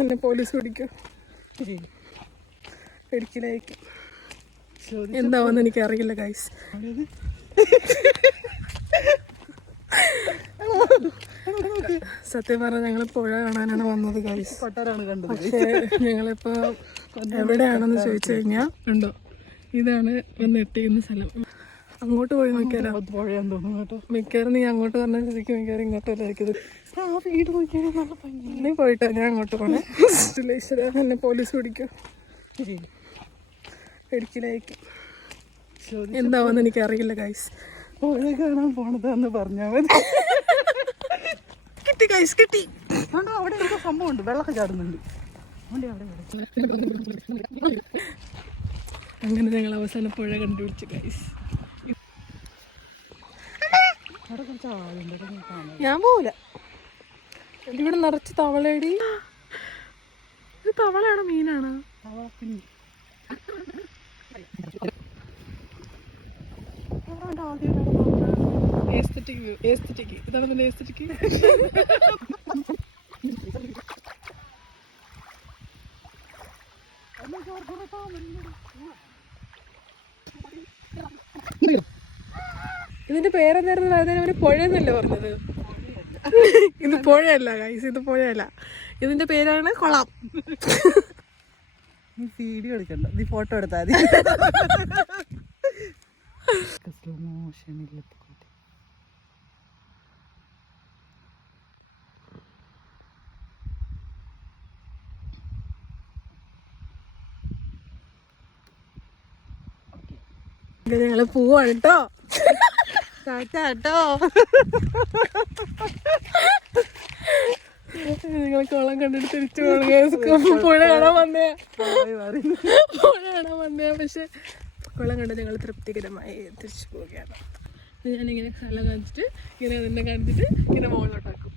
എന്നെ പോലീസ് പിടിക്കും, പിടിക്കലായിരിക്കും. എന്താവെന്ന് എനിക്കറിയില്ല ഗൈസ്. സത്യം പറഞ്ഞാൽ ഞങ്ങൾ പുഴ കാണാനാണ് വന്നത് ഗൈസ്. പക്ഷേ ഞങ്ങളിപ്പോ എവിടെയാണെന്ന് ചോദിച്ചു കഴിഞ്ഞാൽ ഉണ്ടോ, ഇതാണ് വന്ന് എത്തിക്കുന്ന സ്ഥലം. അങ്ങോട്ട് പോയി നോക്കിയാലോ? പുഴയാന്ന് തോന്നുന്നു കേട്ടോ. മിക്കവാറും നീ അങ്ങോട്ട് പറഞ്ഞാൽ ശരിക്കും മിക്കവാറും ഇങ്ങോട്ടല്ലായിരിക്കും. വീട് നോക്കിയാൽ നല്ല ഭംഗി. നീ പോയിട്ടോ, ഞാൻ അങ്ങോട്ട് പോണേ. എന്നെ പോലീസ് പിടിക്കും, പിടിക്കലായിരിക്കും. എന്താവെന്ന് എനിക്കറിയില്ല ഗൈസ്. പുഴ കാണാൻ പോണതാന്ന് പറഞ്ഞാൽ മതി. കിട്ടി ഗൈസ്, കിട്ടി. അവിടെ എന്തോ സംഭവം ഉണ്ട്, വെള്ളമൊക്കെ ചാടുന്നുണ്ട്. അങ്ങനെ ഞങ്ങൾ അവസാനം പുഴ കണ്ടുപിടിച്ചു ഗൈസ്. ഞാൻ പോവില്ല, ഇവിടെ നിറച്ച് തവളയടി. ഇത് തവളയാണോ മീനാണോ? ഇതാണ് നിന്റെ എസ്തറ്റിക്. ഇതിന്റെ പേരെന്തായിരുന്നു പറയുന്നതിന്? പുഴയെന്നല്ലേ പറഞ്ഞത്? ഇത് പുഴയല്ല ഗൈസ്, ഇത് പുഴയല്ല. ഇതിന്റെ പേരാണ് കൊളം. നീ വീഡിയോ എടുക്കണ്ട, നീ ഫോട്ടോ എടുത്താൽ മതി. സ്ലോ മോഷനിൽ ഞങ്ങള് പോവാണ് കേട്ടോ. നിങ്ങൾ കുളം കണ്ടിട്ട് തിരിച്ചു പോകണം. പുഴ കാണാൻ വന്നേ, പക്ഷെ കുളം കണ്ട് ഞങ്ങൾ തൃപ്തികരമായി തിരിച്ചു പോവുകയാണ്. ഞാനിങ്ങനെ സ്ഥലം കാണിച്ചിട്ട് ഇങ്ങനെ അതിനെ കാണിച്ചിട്ട് ഇങ്ങനെ മുകളിലോട്ടാക്കും.